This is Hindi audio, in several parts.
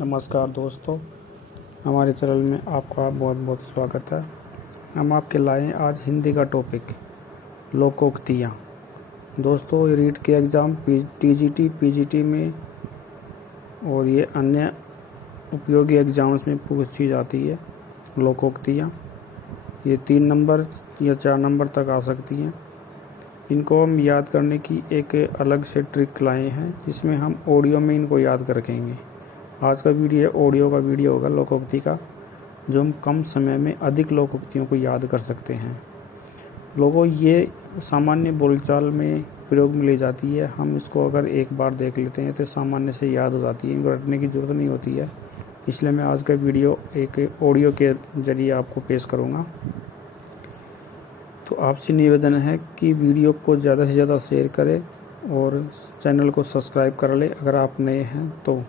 नमस्कार दोस्तों, हमारे चैनल में आपका बहुत बहुत स्वागत है। हम आपके लाए हैं आज हिंदी का टॉपिक लोकोक्तियाँ। दोस्तों, ये रीट के एग्ज़ाम टीजीटी, पीजीटी में और ये अन्य उपयोगी एग्ज़ाम्स में पूछी जाती है लोकोक्तियाँ। ये 3 नंबर या 4 नंबर तक आ सकती हैं। इनको हम याद करने की एक अलग से ट्रिक लाए हैं, जिसमें हम ऑडियो में इनको याद रखेंगे। आज का वीडियो ऑडियो का वीडियो होगा लोकोक्ति का, जो हम कम समय में अधिक लोकोक्तियों को याद कर सकते हैं। लोगों, ये सामान्य बोलचाल में प्रयोग में ली जाती है। हम इसको अगर एक बार देख लेते हैं तो सामान्य से याद हो जाती है, इनको रटने की ज़रूरत नहीं होती है। इसलिए मैं आज का वीडियो एक ऑडियो के ज़रिए आपको पेश करूँगा। तो आपसे निवेदन है कि वीडियो को ज़्यादा से ज़्यादा शेयर करें और चैनल को सब्सक्राइब कर लें अगर आप नए हैं तो।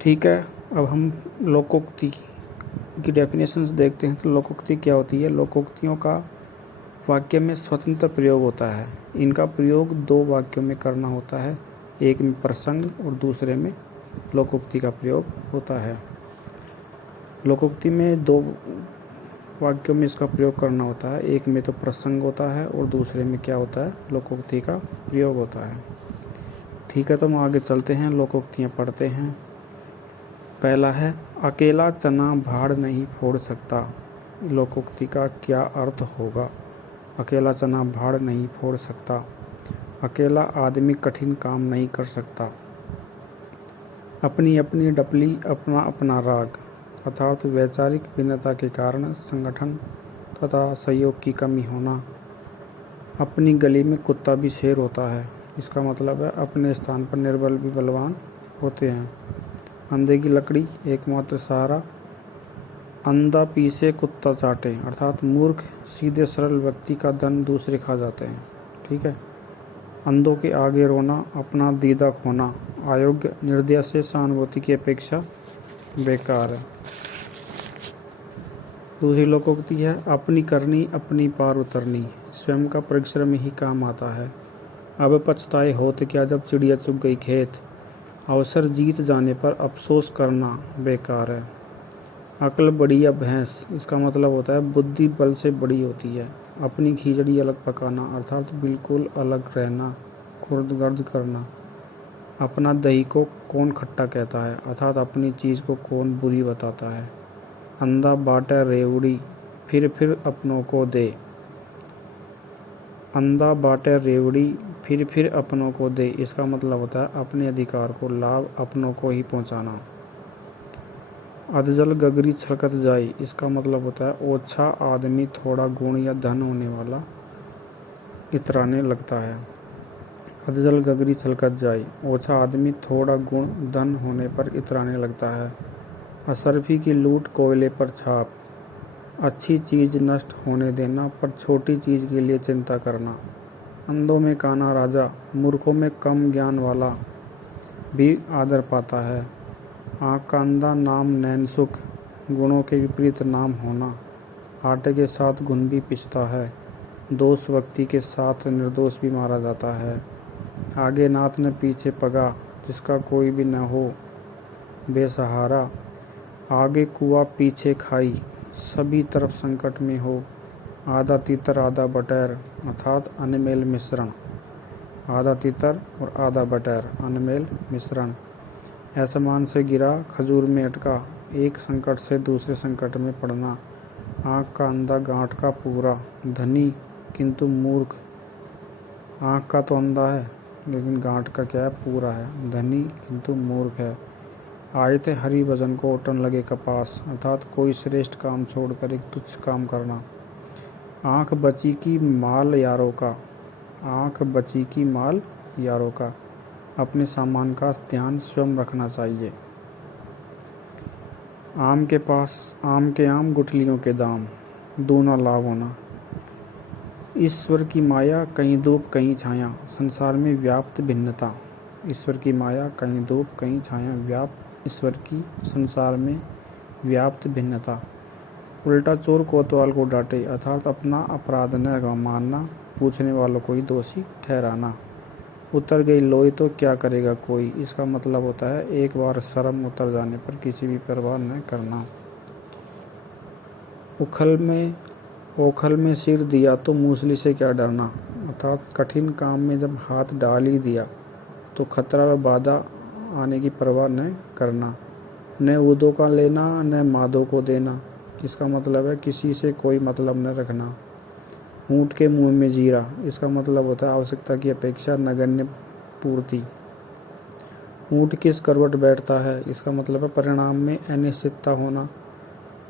ठीक है, अब हम लोकोक्ति की डेफिनेशंस देखते हैं। तो लोकोक्ति क्या होती है? लोकोक्तियों का वाक्य में स्वतंत्र प्रयोग होता है। इनका प्रयोग 2 वाक्यों में करना होता है, एक में प्रसंग और दूसरे में लोकोक्ति का प्रयोग होता है। लोकोक्ति में 2 वाक्यों में इसका प्रयोग करना होता है, एक में तो प्रसंग होता है और दूसरे में क्या होता है? लोकोक्ति का प्रयोग होता है। ठीक है, तो हम आगे चलते हैं, लोकोक्तियाँ पढ़ते हैं। पहला है, अकेला चना भाड़ नहीं फोड़ सकता। लोकोक्ति का क्या अर्थ होगा? अकेला चना भाड़ नहीं फोड़ सकता। अकेला आदमी कठिन काम नहीं कर सकता। अपनी अपनी डपली, अपना अपना राग, अर्थात वैचारिक भिन्नता के कारण संगठन तथा सहयोग की कमी होना। अपनी गली में कुत्ता भी शेर होता है। इसका मतलब है अपने स्थान पर निर्बल भी बलवान होते हैं। अंधे की लकड़ी एकमात्र सहारा, अंधा पीसे कुत्ता चाटे, अर्थात मूर्ख सीधे सरल व्यक्ति का धन दूसरे खा जाते हैं। ठीक है। अंधों के आगे रोना, अपना दीदा खोना, अयोग्य निर्दय से सहानुभूति की अपेक्षा बेकार है। दूसरी लोकोक्ति है, अपनी करनी अपनी पार उतरनी, स्वयं का परिश्रम ही काम आता है। अब पछताए होत क्या जब चिड़िया चुग गई खेत, अवसर जीत जाने पर अफसोस करना बेकार है। अक्ल बड़ी या भैंस, इसका मतलब होता है बुद्धि बल से बड़ी होती है। अपनी खिचड़ी अलग पकाना, अर्थात बिल्कुल अलग रहना, खुर्द-गर्द करना। अपना दही को कौन खट्टा कहता है, अर्थात अपनी चीज़ को कौन बुरी बताता है। अंधा बाटे रेवड़ी, फिर अपनों को दे। अंधा बाटे रेवड़ी, फिर अपनों को दे, इसका मतलब होता है अपने अधिकार को लाभ अपनों को ही पहुंचाना। अधजल गगरी छलकत जाई, इसका मतलब होता है ओछा आदमी थोड़ा गुण या धन होने वाला इतराने लगता है। अधजल गगरी छलकत जाई, ओछा आदमी थोड़ा गुण धन होने पर इतराने लगता है। असरफी की लूट कोयले पर छाप, अच्छी चीज़ नष्ट होने देना पर छोटी चीज़ के लिए चिंता करना। अंधों में काना राजा, मूर्खों में कम ज्ञान वाला भी आदर पाता है। आँख का अंधा नाम नैन सुख, गुणों के विपरीत नाम होना। आटे के साथ घुन भी पिसता है, दोष व्यक्ति के साथ निर्दोष भी मारा जाता है। आगे नाथ न पीछे पगा, जिसका कोई भी न हो बेसहारा। आगे कुआं पीछे खाई, सभी तरफ संकट में हो। आधा तीतर आधा बटैर, अर्थात अनमेल मिश्रण। आधा तीतर और आधा बटैर, अनमेल मिश्रण। असमान से गिरा, खजूर में अटका, एक संकट से दूसरे संकट में पड़ना। आँख का अंधा गांठ का पूरा, धनी किंतु मूर्ख। आँख का तो अंधा है लेकिन गांठ का क्या है? पूरा है। धनी किंतु मूर्ख है। आए थे हरि भजन को ओटन लगे कपास, अर्थात कोई श्रेष्ठ काम छोड़कर एक तुच्छ काम करना। आँख बची की माल यारों का, आँख बची की माल यारों का, अपने सामान का ध्यान स्वयं रखना चाहिए। आम के पास आम के आम, गुठलियों के दाम, दूना लाभ होना। ईश्वर की माया कहीं धूप कहीं छाया, संसार में व्याप्त भिन्नता। ईश्वर की माया कहीं धूप कहीं छाया, व्याप्त ईश्वर की संसार में व्याप्त भिन्नता। उल्टा चोर कोतवाल को डांटे, अर्थात अपना अपराध न मानना, पूछने वालों को ही दोषी ठहराना। उतर गई लोई तो क्या करेगा कोई। इसका मतलब होता है एक बार शर्म उतर जाने पर किसी भी परवाह न करना। ओखल में सिर दिया तो मूसली से क्या डरना, अर्थात कठिन काम में जब हाथ डाल ही दिया तो खतरा व बाधा आने की परवाह न करना। न ऊदों का लेना न मादों को देना। इसका मतलब है किसी से कोई मतलब न रखना। ऊँट के मुंह में जीरा। इसका मतलब होता है आवश्यकता की अपेक्षा नगण्य पूर्ति। ऊँट किस करवट बैठता है। इसका मतलब है परिणाम में अनिश्चितता होना।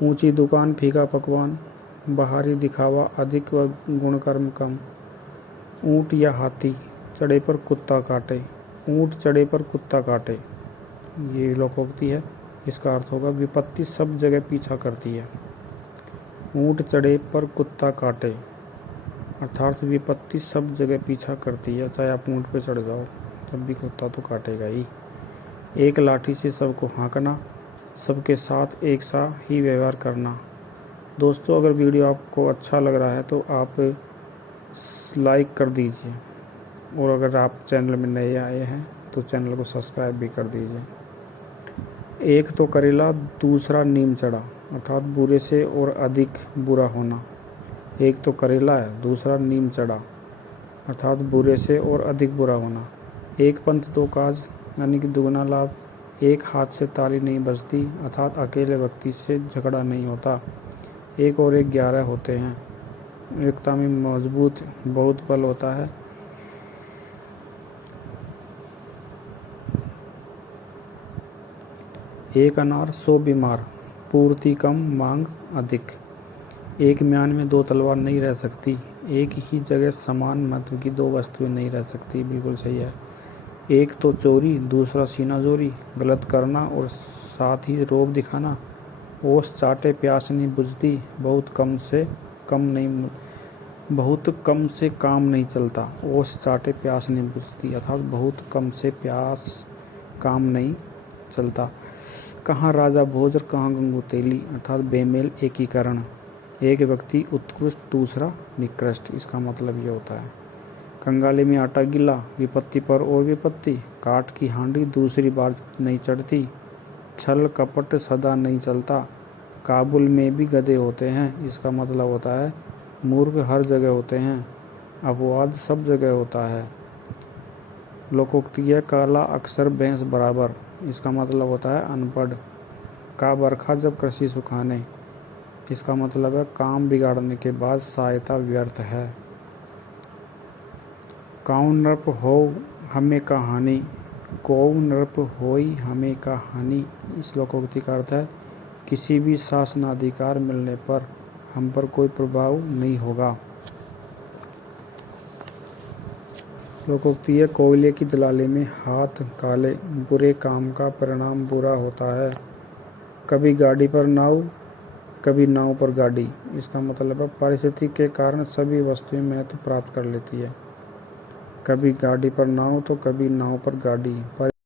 ऊंची दुकान फीका पकवान। बाहरी दिखावा अधिक व गुणकर्म कम। ऊँट या हाथी चढ़े पर कुत्ता काटे। ऊँट चढ़े पर कुत्ता काटे, ये लोकोक्ति है। इसका अर्थ होगा विपत्ति सब जगह पीछा करती है। ऊँट चढ़े पर कुत्ता काटे, अर्थात विपत्ति सब जगह पीछा करती है। चाहे आप ऊँट पे चढ़ जाओ तब भी कुत्ता तो काटेगा ही। एक लाठी से सबको हाँकना, सबके साथ एक सा ही व्यवहार करना। दोस्तों, अगर वीडियो आपको अच्छा लग रहा है तो आप लाइक कर दीजिए, और अगर आप चैनल में नए आए हैं तो चैनल को सब्सक्राइब भी कर दीजिए। एक तो करेला दूसरा नीम चढ़ा, अर्थात बुरे से और अधिक बुरा होना। एक तो करेला है, दूसरा नीम चढ़ा, अर्थात बुरे से और अधिक बुरा होना। एक पंथ दो काज, यानी कि दुगना लाभ। एक हाथ से ताली नहीं बजती, अर्थात अकेले व्यक्ति से झगड़ा नहीं होता। एक और एक 11 होते हैं। एकता में मजबूत बहुत बल होता है। एक अनार 100 बीमार, पूर्ति कम मांग अधिक। एक म्यान में 2 तलवार नहीं रह सकती। एक ही जगह समान महत्व की 2 वस्तुएं नहीं रह सकती, बिल्कुल सही है। एक तो चोरी, दूसरा सीना जोरी। गलत करना और साथ ही रोब दिखाना। ओस चाटे प्यास नहीं बुझती, बहुत कम से काम नहीं चलता। ओस चाटे प्यास नहीं बुझती, अर्थात बहुत कम से प्यास काम नहीं चलता। कहाँ राजा भोज और कहाँ गंगू तेली, अर्थात बेमेल एकीकरण। एक व्यक्ति उत्कृष्ट दूसरा निकृष्ट, इसका मतलब ये होता है। कंगाली में आटा गिला, विपत्ति पर और विपत्ति। काठ की हांडी दूसरी बार नहीं चढ़ती। छल कपट सदा नहीं चलता। काबुल में भी गधे होते हैं, इसका मतलब होता है मूर्ख हर जगह होते हैं। अपवाद सब जगह होता है। लोकोक्ति है काला अक्षर भैंस बराबर, इसका मतलब होता है अनपढ़। का बरखा जब कृषि सुखाने, इसका मतलब है काम बिगाड़ने के बाद सहायता व्यर्थ है। काऊ नृप हो हमें कहानी, कोऊ नृप होई हमें कहानी। इस लोकोक्ति का अर्थ है किसी भी शासनाधिकार मिलने पर हम पर कोई प्रभाव नहीं होगा। लोकोक्ति है कोयले की दलाली में हाथ काले, बुरे काम का परिणाम बुरा होता है। कभी गाड़ी पर नाव, कभी नाव पर गाड़ी। इसका मतलब है परिस्थिति के कारण सभी वस्तुएं महत्व प्राप्त कर लेती है। कभी गाड़ी पर नाव तो कभी नाव पर गाड़ी।